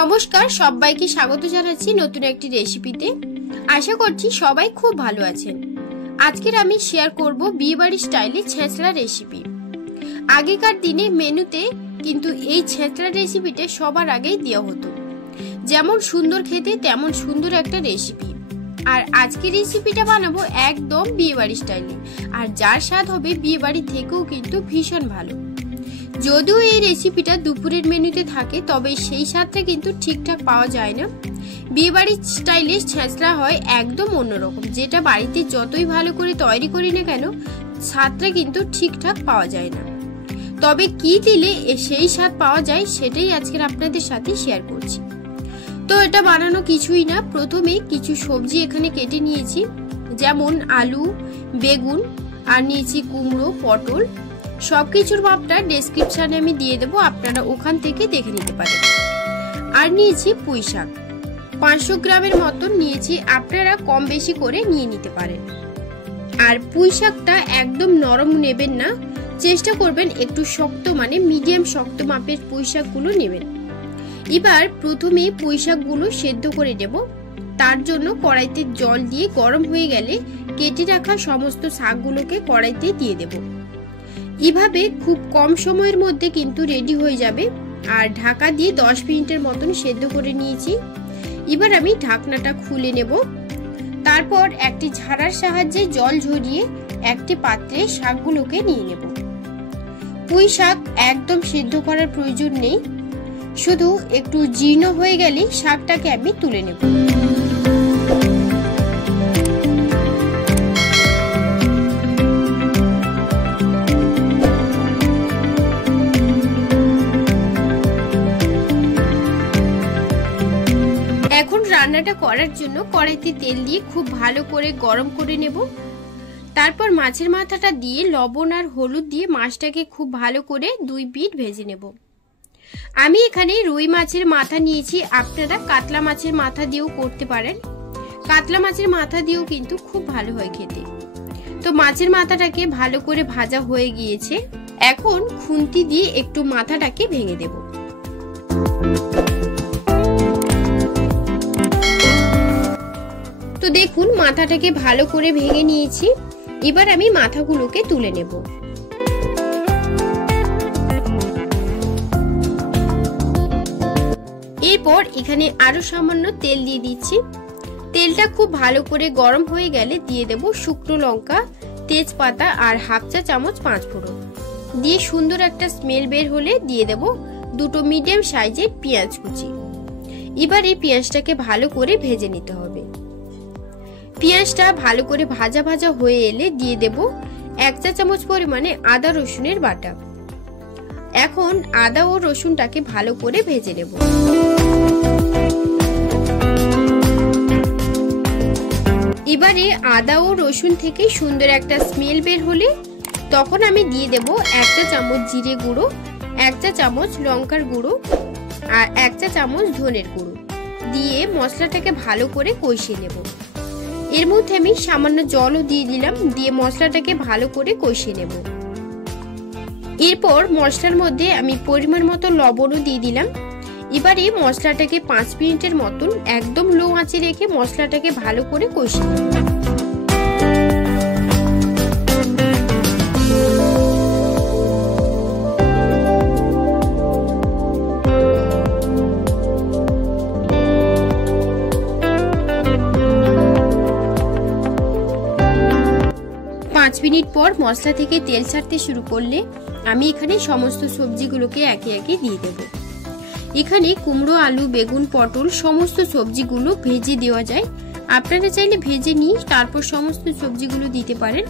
নমস্কার, সবাইকে স্বাগত জানাচ্ছি নতুন একটি রেসিপিতে। আশা করছি সবাই খুব ভালো আছেন। আজকের আমি শেয়ার করব বিয়েবাড়ি স্টাইলে ছেঁচড়া রেসিপি। আগেকার দিনে মেনুতে কিন্তু এই ছেঁচড়া রেসিপিটা সবার আগেই দেওয়া হতো। যেমন সুন্দর খেতে তেমন সুন্দর একটা রেসিপি। আর আজকের রেসিপিটা বানাবো একদম বিয়েবাড়ি স্টাইলে, আর যার স্বাদ হবে বিয়েবাড়ি থেকেও কিন্তু ভীষণ ভালো। যদিও এই রেসিপিটা দুপুরের মেনুতে থাকে, তবে সেই স্বাদটা কিন্তু ঠিকঠাক পাওয়া যায় না। বিয়েবাড়ির স্টাইলে ছেঁচড়া হয় একদম অন্যরকম, যেটা বাড়িতে যতই ভালো করে তৈরি করি না কেন স্বাদটা কিন্তু ঠিকঠাক পাওয়া যায় না। তবে কি দিলে সেই স্বাদ পাওয়া যায় সেটাই আজকের আপনাদের সাথে শেয়ার করছি। তো এটা বানানো কিছুই না, প্রথমে কিছু সবজি এখানে কেটে নিয়েছি, যেমন আলু, বেগুন, আর নিয়েছি কুমড়ো, পটল। সবকিছুর মাপটা ডেসক্রিপশনে আমি দিয়ে দেবো, আপনারা ওখান থেকে দেখে নিতে পারেন। আর নিয়েছি পুঁই শাক 500 গ্রামের মতন নিয়েছি, আপনারা কম বেশি করে নিয়ে নিতে পারেন। আর পুঁই শাকটা একদম নরম নেবেন না, চেষ্টা করবেন একটু শক্ত, মানে মিডিয়াম শক্ত মাপের পুঁই শাকগুলো নেবেন। এবার প্রথমে পুঁই শাকগুলো সেদ্ধ করে দেব। তার জন্য কড়াইতে জল দিয়ে গরম হয়ে গেলে কেটে রাখা সমস্ত শাকগুলোকে কড়াইতে দিয়ে দেব। এভাবে খুব কম সময়ের মধ্যে কিন্তু রেডি হয়ে যাবে। আর ঢাকা দিয়ে 10 মিনিটের মতন সেদ্ধ করে নিয়েছি। এবার আমি ঢাকনাটা খুলে নেব। তারপর একটি ঝাড়ার সাহায্যে জল ঝরিয়ে একটি পাত্রে শাকগুলোকে নিয়ে নেব। পুঁই শাক একদম সিদ্ধ করার প্রয়োজন নেই, শুধু একটু জীর্ণ হয়ে গেলে শাকটাকে আমি তুলে নেব। এখন রান্নাটা করার জন্য কড়াইতে তেল দিয়ে খুব ভালো করে গরম করে নেব। তারপর মাছের মাথাটা দিয়ে লবণ আর হলুদ দিয়ে মাছটাকে খুব ভালো করে 2 পিঠ ভেজে নেব। আমি এখানে রুই মাছের মাথা নিয়েছি, আপনারা কাতলা মাছের মাথা দিয়েও করতে পারেন। কাতলা মাছের মাথা দিয়েও কিন্তু খুব ভালো হয় খেতে। তো মাছের মাথাটাকে ভালো করে ভাজা হয়ে গিয়েছে, এখন খুন্তি দিয়ে একটু মাথাটাকে ভেঙে দেব। তো দেখুন মাথাটাকে ভালো করে ভেঙে নিয়েছি। এবার আমি মাথাগুলোকে তুলে নেব। এরপর এখানে আরো সামান্য তেল দিয়ে দিচ্ছি। তেলটা খুব ভালো করে গরম হয়ে গেলে দিয়ে দেব শুকনো লঙ্কা, তেজপাতা আর হাফ চা চামচ 5 ফোড়ন দিয়ে সুন্দর একটা স্মেল বের হলে দিয়ে দেব 2টো মিডিয়াম সাইজের পেঁয়াজ কুচি। এবার এই পেঁয়াজটাকে ভালো করে ভেজে নিতে হবে। পেঁয়াজটা ভালো করে ভাজা ভাজা হয়ে এলে দিয়ে দেব 1 চা চামচ পরিমাণে আদা রসুনের বাটা। এখন আদা ও রসুনটাকে ভালো করে ভেজে নেব। এবারে আদা ও রসুন থেকে সুন্দর একটা স্মেল বের হলে তখন আমি দিয়ে দেব 1 চা চামচ জিরে গুঁড়ো, 1 চা চামচ লঙ্কার গুঁড়ো আর 1 চা চামচ ধনের গুঁড়ো দিয়ে মশলাটাকে ভালো করে কষিয়ে নেব। এর মধ্যে আমি সামান্য জলও দিয়ে দিলাম, দিয়ে মশলাটাকে ভালো করে কষিয়ে নেব। এরপর মশলার মধ্যে আমি পরিমাণ মতো লবণও দিয়ে দিলাম। এবারে মশলাটাকে 5 মিনিটের মতন একদম লো আঁচে রেখে মশলাটাকে ভালো করে কষিয়ে নেব। মিনিট পর মশলা থেকে তেল ছাড়তে শুরু করলে আমি এখানে সমস্ত সবজিগুলোকে একে একে দিয়ে দেব। এখানে কুমড়ো, আলু, বেগুন, পটল সমস্ত সবজিগুলো ভেজে দেওয়া যায়, আপনারা চাইলে ভেজে নিয়ে তারপর সমস্ত সবজিগুলো দিতে পারেন।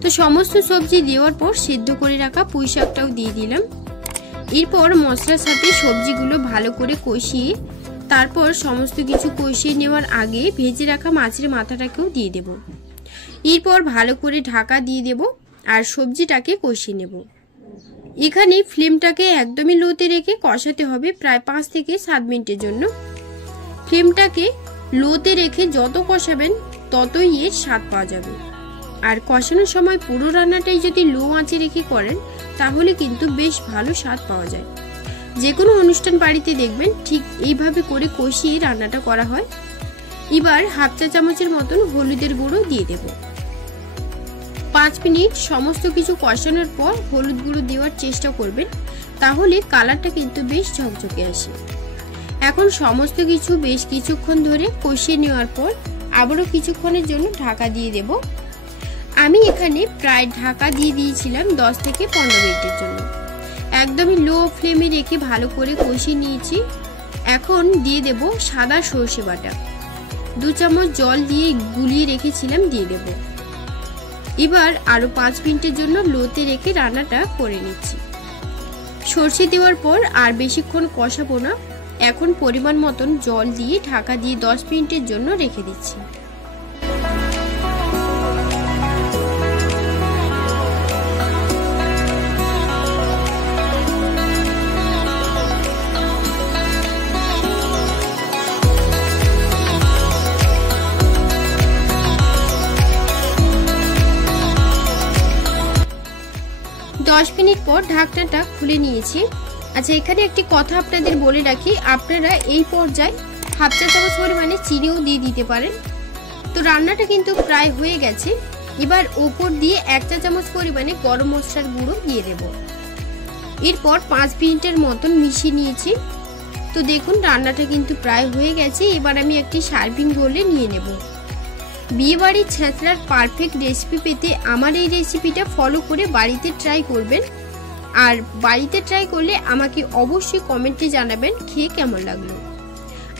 তো সমস্ত সবজি দেওয়ার পর সিদ্ধ করে রাখা পুঁই শাকটাও দিয়ে দিলাম। এরপর মশলার সাথে সবজিগুলো ভালো করে কষিয়ে তারপর সমস্ত কিছু কষিয়ে নেওয়ার আগে ভেজে রাখা মাছের মাথাটাকেও দিয়ে দেব। এরপর ভালো করে ঢাকা দিয়ে দেব আর সবজিটাকে কষিয়ে নেব। এখানে ফ্লেমটাকে একদমই লোতে রেখে কষাতে হবে প্রায় 5 থেকে 7 মিনিটের জন্য। ফ্লেমটাকে লোতে রেখে যত কষাবেন ততই এর স্বাদ পাওয়া যাবে। আর কষানোর সময় পুরো রান্নাটাই যদি লো আঁচে রেখে করেন তাহলে কিন্তু বেশ ভালো স্বাদ পাওয়া যায়। যে কোনো অনুষ্ঠান বাড়িতে দেখবেন ঠিক এইভাবে করে কষিয়ে রান্নাটা করা হয়। এবার হাফ চা চামচের মতন হলুদের গুঁড়ো দিয়ে দেব। 5 মিনিট সমস্ত কিছু কষানোর পর হলুদ গুঁড়ো দেওয়ার চেষ্টা করবেন, তাহলে কালারটা কিন্তু বেশ ঝকঝকে আসে। এখন সমস্ত কিছু বেশ কিছুক্ষণ ধরে কষিয়ে নেওয়ার পর আবারও কিছুক্ষণের জন্য ঢাকা দিয়ে দেব। আমি এখানে প্রায় ঢাকা দিয়ে দিয়েছিলাম 10 থেকে 15 মিনিটের জন্য। একদমই লো ফ্লেমে রেখে ভালো করে কষিয়ে নিয়েছি। এখন দিয়ে দেব সাদা সর্ষে বাটা, 2 চামচ জল দিয়ে গুলিয়ে রেখেছিলাম দিয়ে দেব। এবার আরো 5 মিনিটের জন্য লোতে রেখে রান্নাটা করে নিচ্ছি। সর্ষে দেওয়ার পর আর বেশিক্ষণ কষাবো না। এখন পরিমাণ মতন জল দিয়ে ঢাকা দিয়ে 10 মিনিটের জন্য রেখে দিচ্ছি। দশ মিনিট পর ঢাকনাটা খুলে নিয়েছি। আচ্ছা, এখানে একটি কথা আপনাদের বলে রাখি, আপনারা এই পর্যায়ে হাফ চা চামচ পরিমাণে চিনিও দিয়ে দিতে পারেন। তো রান্নাটা কিন্তু প্রায় হয়ে গেছে। এবার ওপর দিয়ে 1 চা চামচ পরিমাণে গরম মশলার গুঁড়ো দিয়ে দেব। এরপর 5 মিনিটের মতন মিশিয়ে নিয়েছি। তো দেখুন রান্নাটা কিন্তু প্রায় হয়ে গেছে। এবার আমি একটি সার্ভিং বোলে নিয়ে নেব। বিয়েবাড়ির ছেঁচড়ার পারফেক্ট রেসিপি পেতে আমার এই রেসিপিটা ফলো করে বাড়িতে ট্রাই করবেন। আর বাড়িতে ট্রাই করলে আমাকে অবশ্যই কমেন্টে জানাবেন খেয়ে কেমন লাগলো।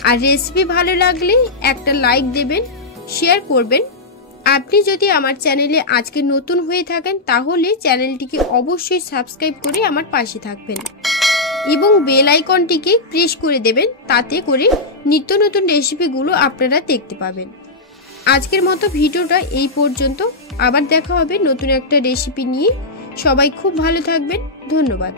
আর রেসিপি ভালো লাগলে একটা লাইক দেবেন, শেয়ার করবেন। আপনি যদি আমার চ্যানেলে আজকে নতুন হয়ে থাকেন তাহলে চ্যানেলটিকে অবশ্যই সাবস্ক্রাইব করে আমার পাশে থাকবেন এবং বেল আইকনটিকে প্রেস করে দেবেন, তাতে করে নিত্য নতুন রেসিপিগুলো আপনারা দেখতে পাবেন। আজকের মতো ভিডিওটা এই পর্যন্ত। আবার দেখা হবে নতুন একটা রেসিপি নিয়ে। সবাই খুব ভালো থাকবেন। ধন্যবাদ।